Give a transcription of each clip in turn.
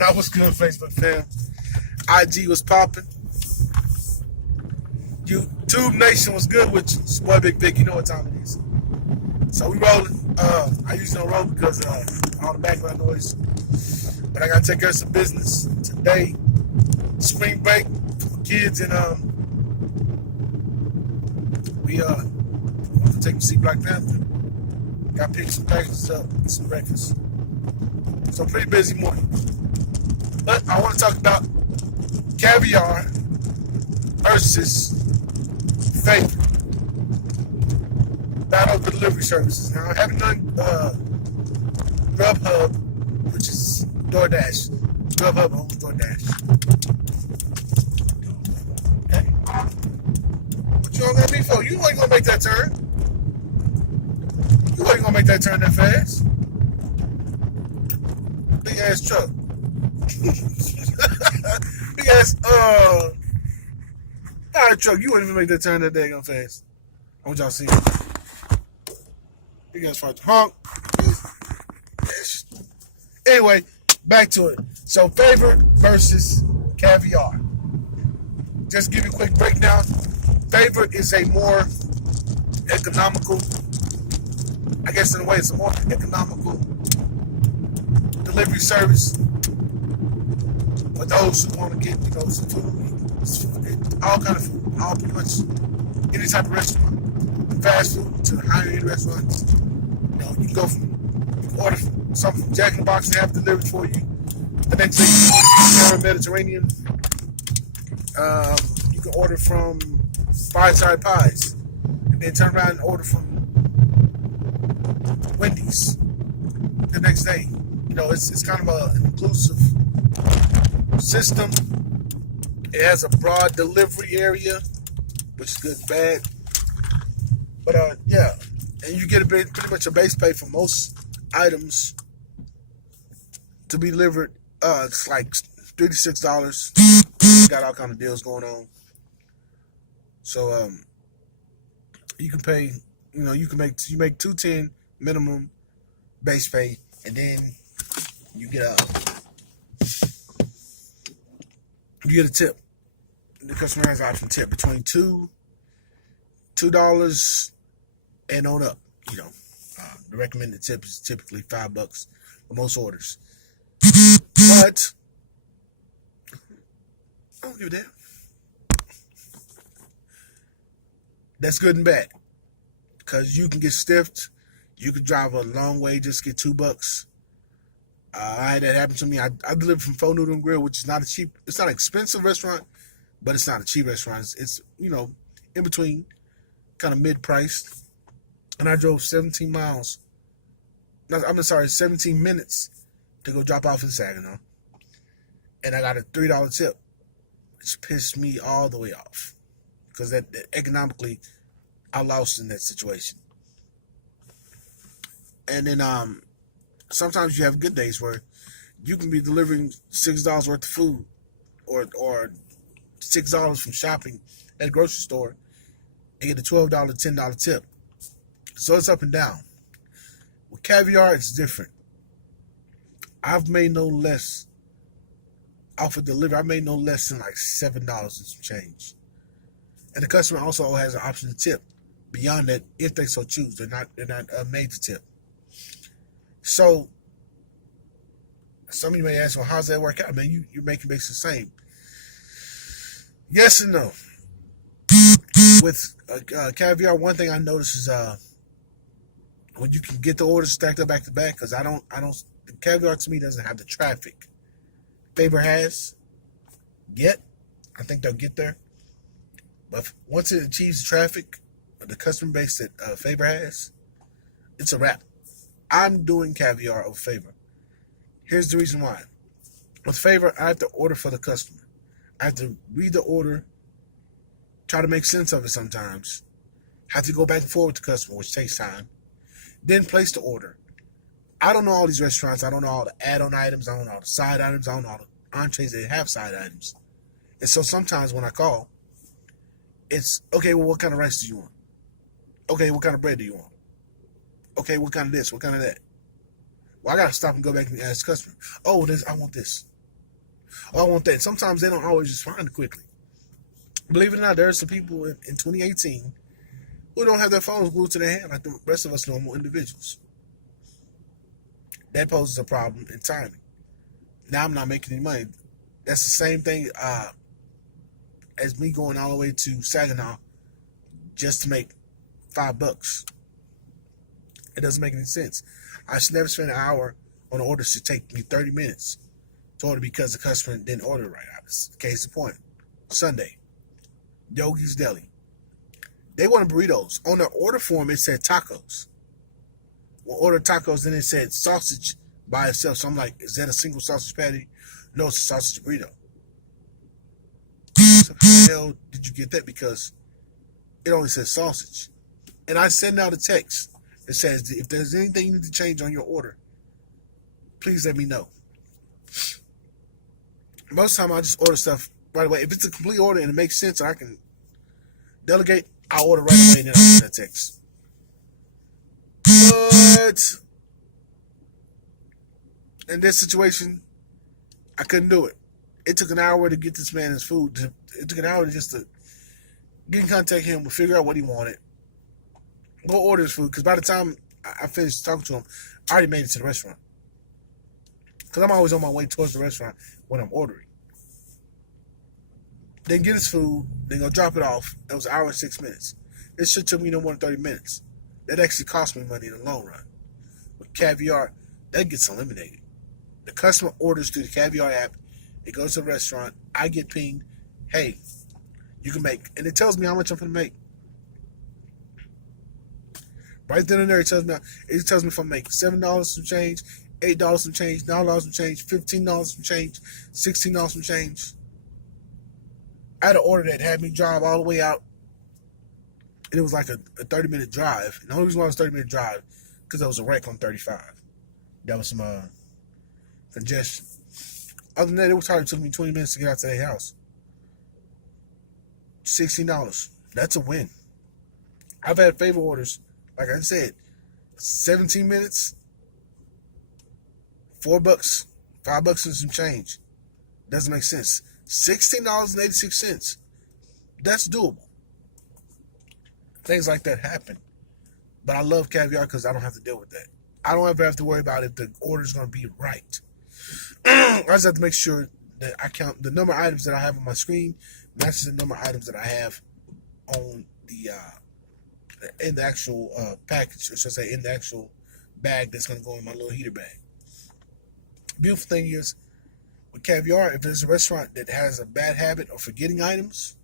Now, what's good, Facebook fam? IG was popping. YouTube Nation was good with you. It's your boy Big Big. You know what time it is. So we rolling. I usually don't roll because all the background noise. But I gotta take care of some business today. Spring break for kids, and we want to take them to see Black Panther. Got to pick some packages up, get some breakfast. So pretty busy morning. But I want to talk about Caviar versus Favor. Battle of delivery services. Now I haven't done Grubhub, which is DoorDash. Grubhub owns DoorDash. Okay. What you all gonna be for? You ain't gonna make that turn. You ain't gonna make that turn that fast. Big ass truck. Big ass alright truck. You wouldn't even make that turn that daggone fast. I want y'all to see it. Big ass front honk. Anyway, back to it. So Favor versus Caviar. Just give you a quick breakdown. Favor is a more economical, I guess in a way it's a more economical delivery service for those who want to get, some food, all kind of food, all pretty much any type of restaurant, from fast food to higher end restaurants. You can order something from Jack in the Box and have it delivered for you. The next day you can Mediterranean. You can order from Fireside Pies, and then turn around and order from Wendy's the next day. It's kind of an inclusive system. It has a broad delivery area, which is good and bad. But yeah, and you get pretty much a base pay for most items to be delivered. It's like $3 to $6. Got all kind of deals going on. So you can pay. You make $210 minimum base pay, and then you get a tip. The customer has an option tip between $2 and on up. The recommended tip is typically $5 for most orders. But I don't give a damn. That's good and bad, because you can get stiffed. You could drive a long way just to get $2. I had that happen to me. I delivered from Faux Noodle and Grill, which is not it's not an expensive restaurant, but it's not a cheap restaurant. It's in between, kind of mid-priced. And I drove 17 miles. 17 minutes to go drop off in Saginaw. And I got a $3 tip, which pissed me all the way off, because that economically, I lost in that situation. And then sometimes you have good days where you can be delivering $6 worth of food, or $6 from shopping at a grocery store, and get a $12, $10 tip. So it's up and down. With Caviar, it's different. I've made no less off of delivery. I made no less than like $7 and some change. And the customer also has an option to tip beyond that if they so choose. They're not made to tip. So some of you may ask, well, how's that work out? You're making basically the same. Yes and no. With Caviar, one thing I noticed is when you can get the orders stacked up back to back, because the Caviar to me doesn't have the traffic Favor has yet. I think they'll get there. But once it achieves the traffic, the customer base that Favor has, it's a wrap. I'm doing Caviar over Favor. Here's the reason why. With Favor, I have to order for the customer. I have to read the order, try to make sense of it sometimes. Have to go back and forth with the customer, which takes time. Then place the order. I don't know all these restaurants. I don't know all the add-on items. I don't know all the side items. I don't know all the entrees that have side items. And so sometimes when I call, it's, okay, well, what kind of rice do you want? Okay, what kind of bread do you want? Okay, what kind of this? What kind of that? Well, I got to stop and go back and ask the customer. Oh, I want this. Oh, I want that. Sometimes they don't always respond quickly. Believe it or not, there are some people in 2018 who don't have their phones glued to their hand like the rest of us normal individuals. That poses a problem in timing. Now I'm not making any money. That's the same thing as me going all the way to Saginaw just to make $5. It doesn't make any sense. I should never spend an hour on an order that should take me 30 minutes to order because the customer didn't order it right. Case in point, Sunday, Yogi's Deli. They wanted burritos. On their order form, it said tacos. We'll order tacos, then it said sausage by itself. So I'm like, is that a single sausage patty? No, it's a sausage burrito. So how the hell did you get that? Because it only says sausage. And I send out a text that says, if there's anything you need to change on your order, please let me know. Most of the time, I just order stuff right away. If it's a complete order and it makes sense, I can delegate, I'll order right away and then I'll send that text. But in this situation, I couldn't do it. It took an hour to get this man his food. It took an hour just to get in contact with him, we'll figure out what he wanted, go order his food, because by the time I finished talking to him, I already made it to the restaurant. Because I'm always on my way towards the restaurant when I'm ordering. Then get his food, then go drop it off. It was an hour and 6 minutes. This shit took me no more than 30 minutes. That actually cost me money in the long run. With Caviar, that gets eliminated. The customer orders through the Caviar app. It goes to the restaurant. I get pinged. Hey, you can make. And it tells me how much I'm going to make. Right then and there, it tells me if I make $7 some change, $8 some change, $9 some change, $15 some change, $16 some change. I had an order that had me drive all the way out. And it was like a 30-minute drive. And the only reason why it was a 30-minute drive, because there was a wreck on 35. That was some congestion. Other than that, it probably took me 20 minutes to get out to their house. $16. That's a win. I've had favor orders, like I said, 17 minutes, $4, $5 and some change. Doesn't make sense. $16.86. That's doable. Things like that happen. But I love Caviar because I don't have to deal with that. I don't ever have to worry about if the order's going to be right. I just have to make sure that I count the number of items that I have on my screen matches the number of items that I have on the in the actual package, or should I say in the actual bag that's going to go in my little heater bag. Beautiful thing is, with Caviar, if there's a restaurant that has a bad habit of forgetting items,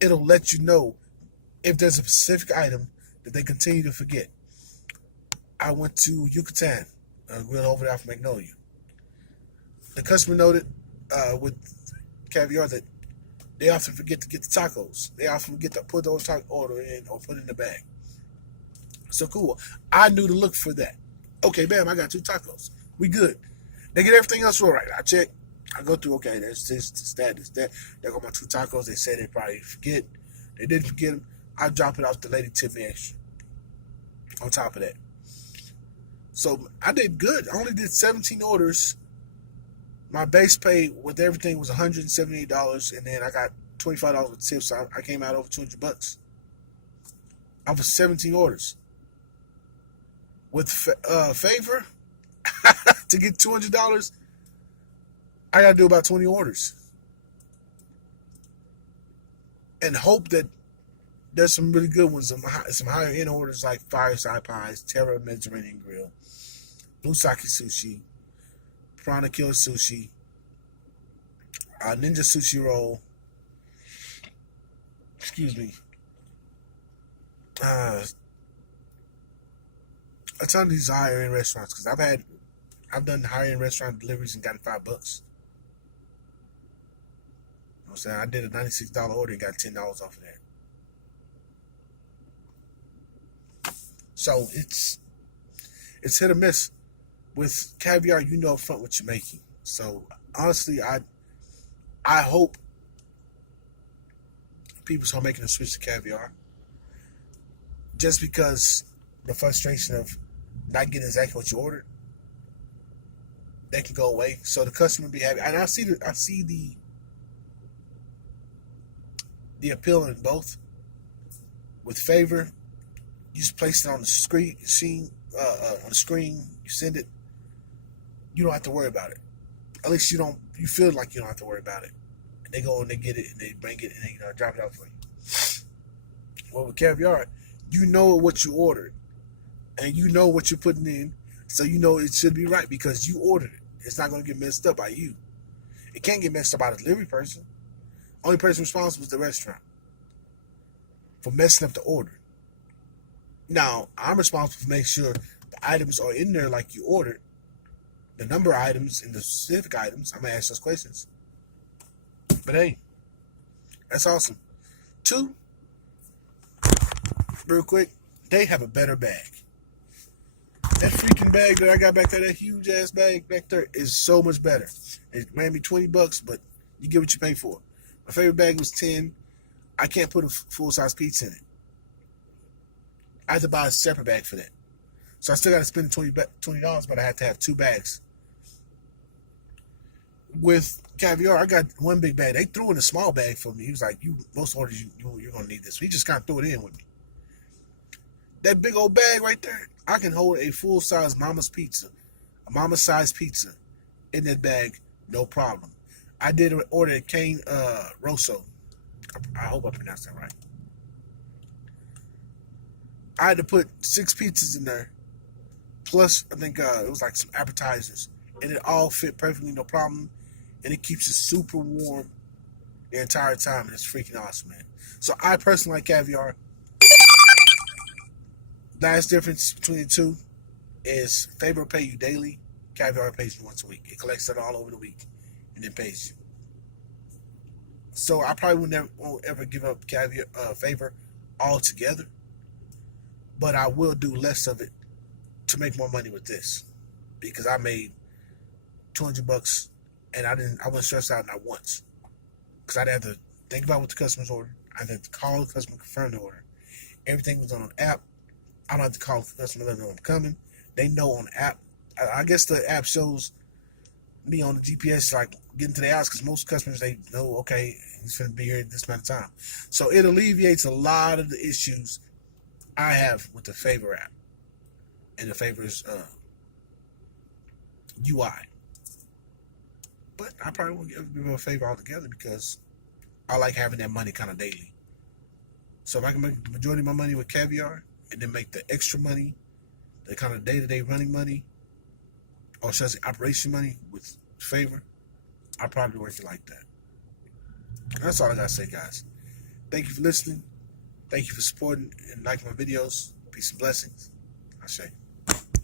it'll let you know if there's a specific item that they continue to forget. I went to Yucatan, a grill over there off Magnolia. The customer noted with Caviar that they often forget to get the tacos. They often forget to put those taco order in or put it in the bag. So cool. I knew to look for that. Okay, bam, I got 2 tacos. We good. They get everything else right. I check. I go through, okay, there's this, that. There go my 2 tacos. They said they'd probably forget. They didn't forget them. I drop it off. The lady tipped me extra on top of that. So I did good. I only did 17 orders. My base pay with everything was $178, and then I got $25 with tips. So I came out over $200. I was 17 orders. With favor, to get $200, I got to do about 20 orders. And hope that there's some really good ones, some higher end orders like Fireside Pies, Terra Mediterranean Grill, Blue Sake Sushi, Piranha Killer Sushi, Ninja Sushi Roll, excuse me, a ton of these higher end restaurants, because I've done higher end restaurant deliveries and gotten $5. You know what I'm saying? I did a $96 order and got $10 off of that. So it's hit or miss. With Caviar, you know up front what you're making. So honestly, I hope people start making a switch to Caviar. Just because the frustration of not getting exactly what you ordered. they can go away, so the customer be happy. And I see the appeal in both. With Favor, you just place it on the screen, on the screen. You send it. You don't have to worry about it. At least you don't. You feel like you don't have to worry about it. And they go and they get it and they bring it and they drop it out for you. Well, with Caviar, you know what you ordered, and you know what you're putting in, so you know it should be right because you ordered it. It's not going to get messed up by you. It can't get messed up by the delivery person. Only person responsible is the restaurant for messing up the order. Now, I'm responsible for making sure the items are in there like you ordered. The number of items and the specific items, I'm going to ask those questions. But hey, that's awesome. 2, real quick, they have a better bag. That freaking bag that I got back there, that huge ass bag back there, is so much better. It may be $20, but you get what you pay for. My favorite bag was $10. I can't put a full-size pizza in it. I have to buy a separate bag for that. So I still got to spend $20, but I have to have 2 bags. With Caviar, I got one big bag. They threw in a small bag for me. He was like, most orders, you're going to need this. So he just kind of threw it in with me. That big old bag right there, I can hold a full-size mama's pizza, a mama-sized pizza in that bag, no problem. I did order a cane rosso. I hope I pronounced that right. I had to put 6 pizzas in there, plus I think it was like some appetizers, and it all fit perfectly, no problem, and it keeps it super warm the entire time, and it's freaking awesome, man. So I personally like Caviar. Last difference between the two is Favor will pay you daily, Caviar pays you once a week. It collects it all over the week and then pays you. So I probably won't ever give up Caviar Favor altogether, but I will do less of it to make more money with this because I made $200 and I wasn't stressed out not once because I didn't have to think about what the customer's ordered. I didn't have to call the customer, confirm the order. Everything was on an app. I don't have to call the customer, let them know I'm coming. They know on the app. I guess the app shows me on the GPS, like getting to the house, because most customers, they know, okay, he's going to be here at this amount of time. So it alleviates a lot of the issues I have with the Favor app and the Favor's UI. But I probably won't give them a Favor altogether because I like having that money kind of daily. So if I can make the majority of my money with Caviar and then make the extra money, the kind of day-to-day running money, or should I say operation money with Favor, I'll probably work it like that. That's all I got to say, guys. Thank you for listening. Thank you for supporting and liking my videos. Peace and blessings. I say.